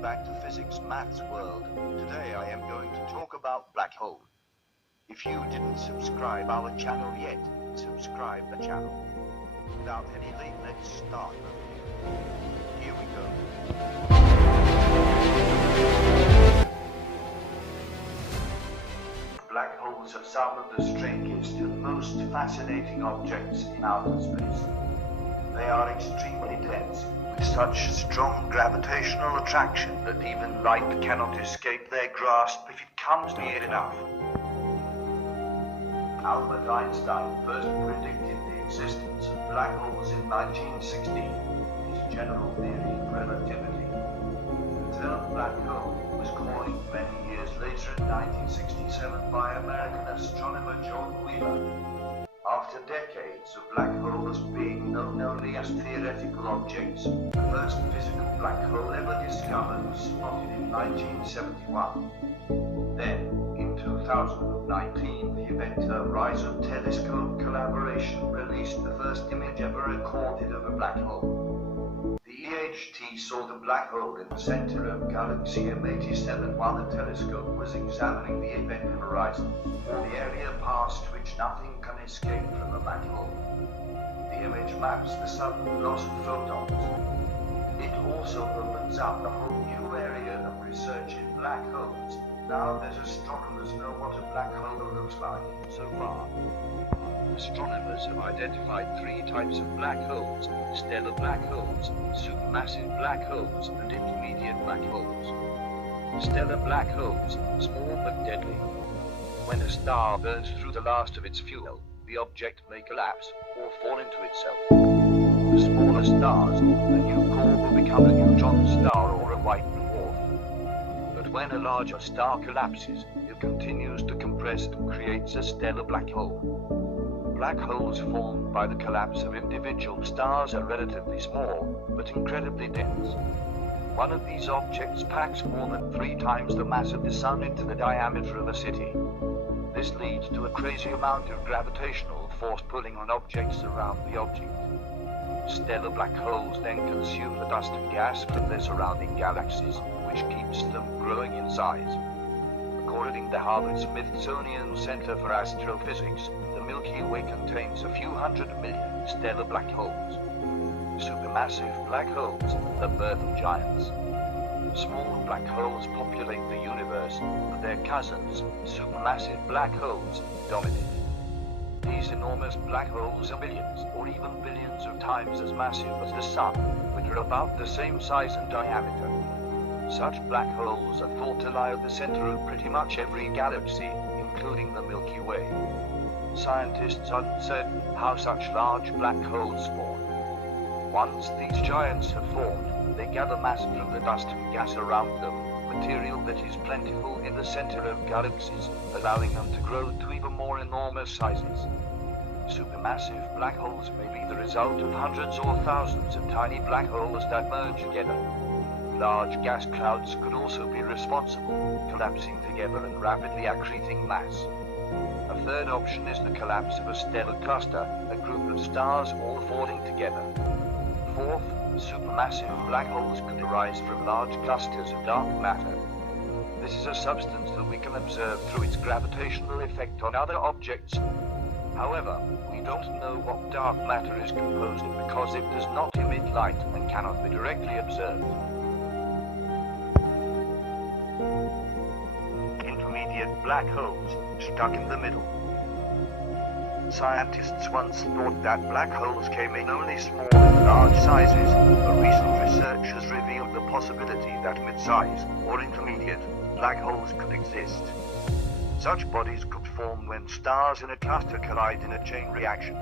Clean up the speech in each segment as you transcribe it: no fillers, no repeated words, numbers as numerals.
welcome back to Physics Maths World. Today I am going to talk about black hole. If you didn't subscribe our channel yet, subscribe the channel. Without any delay, let's start. Here we go. Black holes are some of the strangest and most fascinating objects in outer space. They are extremely dense, with such strong gravitational attraction that even light cannot escape their grasp if it comes near enough. Albert Einstein first predicted the existence of black holes in 1916 in his general theory of relativity. The term black hole was coined many years later in 1967 by American astronomer John Wheeler. After decades of black holes being known only as theoretical objects, the first physical black hole ever discovered was spotted in 1971. Then, in 2019, the Event Horizon Telescope collaboration released the first image ever recorded of a black hole. The EHT saw the black hole in the center of galaxy M87 while the telescope was examining the event horizon, or the area past which nothing can escape from a black hole. The image maps the sudden loss of photons. It also opens up a whole new area of research in black holes, now that astronomers know what a black hole looks like. So far, astronomers have identified three types of black holes: stellar black holes, supermassive black holes, and intermediate black holes. Stellar black holes, small but deadly. When a star burns through the last of its fuel, the object may collapse or fall into itself. The smaller stars, the new core will become a neutron star or a white dwarf. But when a larger star collapses, it continues to compress and creates a stellar black hole. Black holes formed by the collapse of individual stars are relatively small, but incredibly dense. One of these objects packs more than 3 times the mass of the Sun into the diameter of a city. This leads to a crazy amount of gravitational force pulling on objects around the object. Stellar black holes then consume the dust and gas from their surrounding galaxies, which keeps them growing in size. According to Harvard-Smithsonian Center for Astrophysics, the Milky Way contains a few hundred million stellar black holes. Supermassive black holes, the birth of giants. Small black holes populate the universe, but their cousins, supermassive black holes, dominate. These enormous black holes are millions or even billions of times as massive as the Sun, but are about the same size and diameter. Such black holes are thought to lie at the center of pretty much every galaxy, including the Milky Way. Scientists are uncertain how such large black holes form. Once these giants have formed, they gather mass from the dust and gas around them, material that is plentiful in the center of galaxies, allowing them to grow to even more enormous sizes. Supermassive black holes may be the result of hundreds or thousands of tiny black holes that merge together. Large gas clouds could also be responsible, collapsing together and rapidly accreting mass. A third option is the collapse of a stellar cluster, a group of stars all falling together. Fourth, supermassive black holes could arise from large clusters of dark matter. This is a substance that we can observe through its gravitational effect on other objects. However, we don't know what dark matter is composed of because it does not emit light and cannot be directly observed. Intermediate black holes, stuck in the middle. Scientists once thought that black holes came in only small and large sizes, but recent research has revealed the possibility that mid-size, or intermediate, black holes could exist. Such bodies could form when stars in a cluster collide in a chain reaction.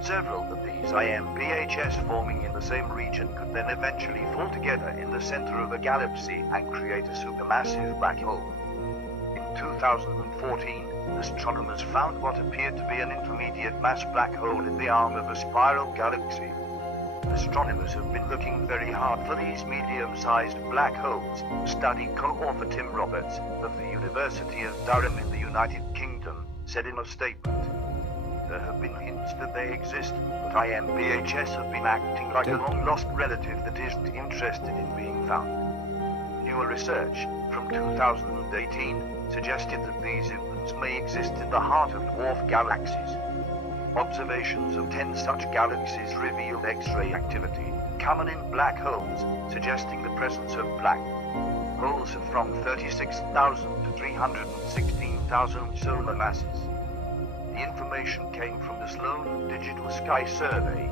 Several of these IMBHS forming in the same region could then eventually fall together in the center of a galaxy and create a supermassive black hole. In 2014, astronomers found what appeared to be an intermediate mass black hole in the arm of a spiral galaxy. Astronomers have been looking very hard for these medium-sized black holes, study co-author Tim Roberts of the University of Durham in the United Kingdom said in a statement. There have been hints that they exist, but IMBHS have been acting like a long-lost relative that isn't interested in being found. Newer research from 2018 suggested that these events may exist in the heart of dwarf galaxies. Observations of 10 such galaxies revealed X-ray activity common in black holes, suggesting the presence of black holes from 36,000 to 316,000 solar masses. The information came from the Sloan Digital Sky Survey,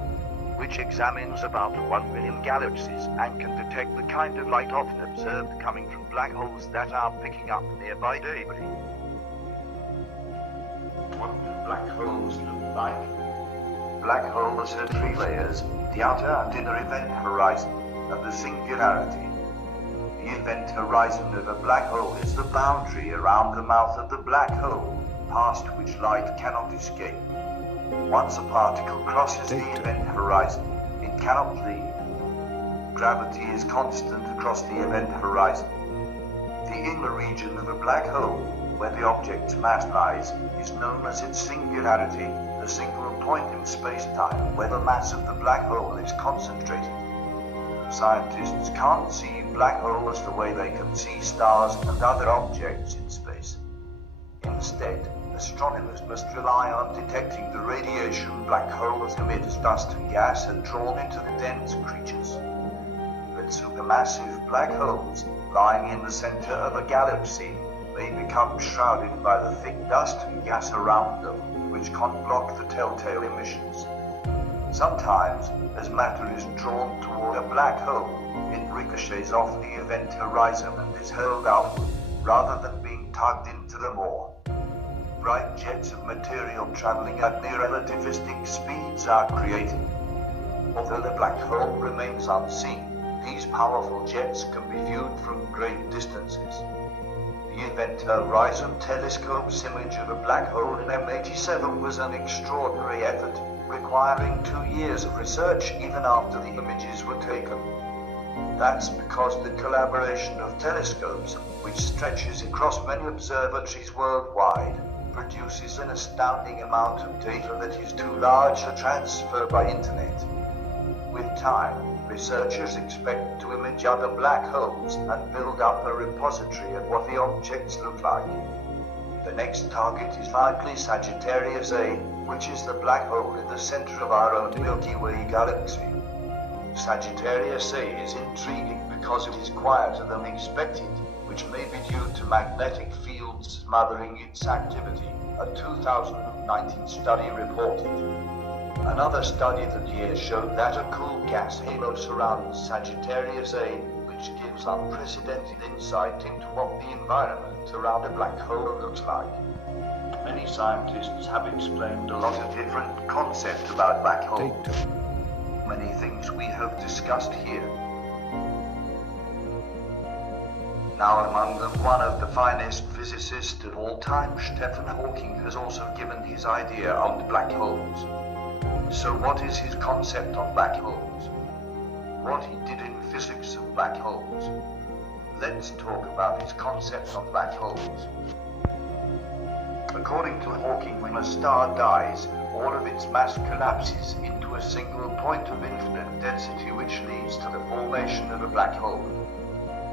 which examines about 1 million galaxies and can detect the kind of light often observed coming from black holes that are picking up nearby debris. What do black holes look like? Black holes have three layers: the outer and inner event horizon, and the singularity. The event horizon of a black hole is the boundary around the mouth of the black hole, past which light cannot escape. Once a particle crosses the event horizon, it cannot leave. Gravity is constant across the event horizon. The inner region of a black hole, where the object's mass lies, is known as its singularity, the single point in space-time where the mass of the black hole is concentrated. Scientists can't see black holes the way they can see stars and other objects in space. Instead, astronomers must rely on detecting the radiation black holes emit as dust and gas are drawn into the dense creatures. But supermassive black holes, lying in the center of a galaxy, may become shrouded by the thick dust and gas around them, which can't block the telltale emissions. Sometimes, as matter is drawn toward a black hole, it ricochets off the event horizon and is hurled outward, rather than being tugged into the more. Bright jets of material traveling at near relativistic speeds are created. Although the black hole remains unseen, these powerful jets can be viewed from great distances. The Event Horizon Telescope's image of a black hole in M87 was an extraordinary effort, requiring 2 years of research even after the images were taken. That's because the collaboration of telescopes, which stretches across many observatories worldwide, produces an astounding amount of data that is too large to transfer by internet. With time, researchers expect to image other black holes and build up a repository of what the objects look like. The next target is likely Sagittarius A, which is the black hole in the center of our own Milky Way galaxy. Sagittarius A is intriguing because it is quieter than expected, which may be due to magnetic fields smothering its activity, a 2019 study reported. Another study that year showed that a cool gas halo surrounds Sagittarius A, which gives unprecedented insight into what the environment around a black hole looks like. Many scientists have explained a lot of different concepts about black holes. Many things we have discussed here. Now among them, one of the finest physicists of all time, Stephen Hawking, has also given his idea on black holes. So what is his concept on black holes? What he did in physics of black holes? Let's talk about his concept on black holes. According to Hawking, when a star dies, all of its mass collapses into a single point of infinite density, which leads to the formation of a black hole.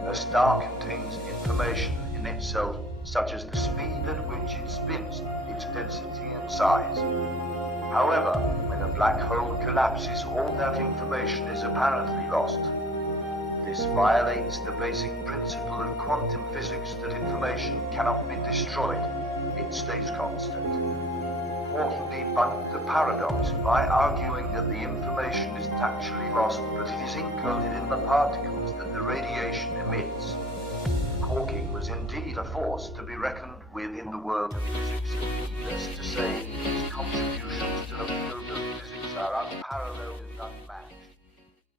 A star contains information in itself, such as the speed at which it spins, its density and size. However, when a black hole collapses, all that information is apparently lost. This violates the basic principle of quantum physics that information cannot be destroyed. It stays constant. Hawking debunked the paradox by arguing that the information isn't actually lost, but it is encoded in the particles that the radiation emits. Hawking was indeed a force to be reckoned with in the world of physics. Needless to say, his contributions to the field of physics are unparalleled and unmatched.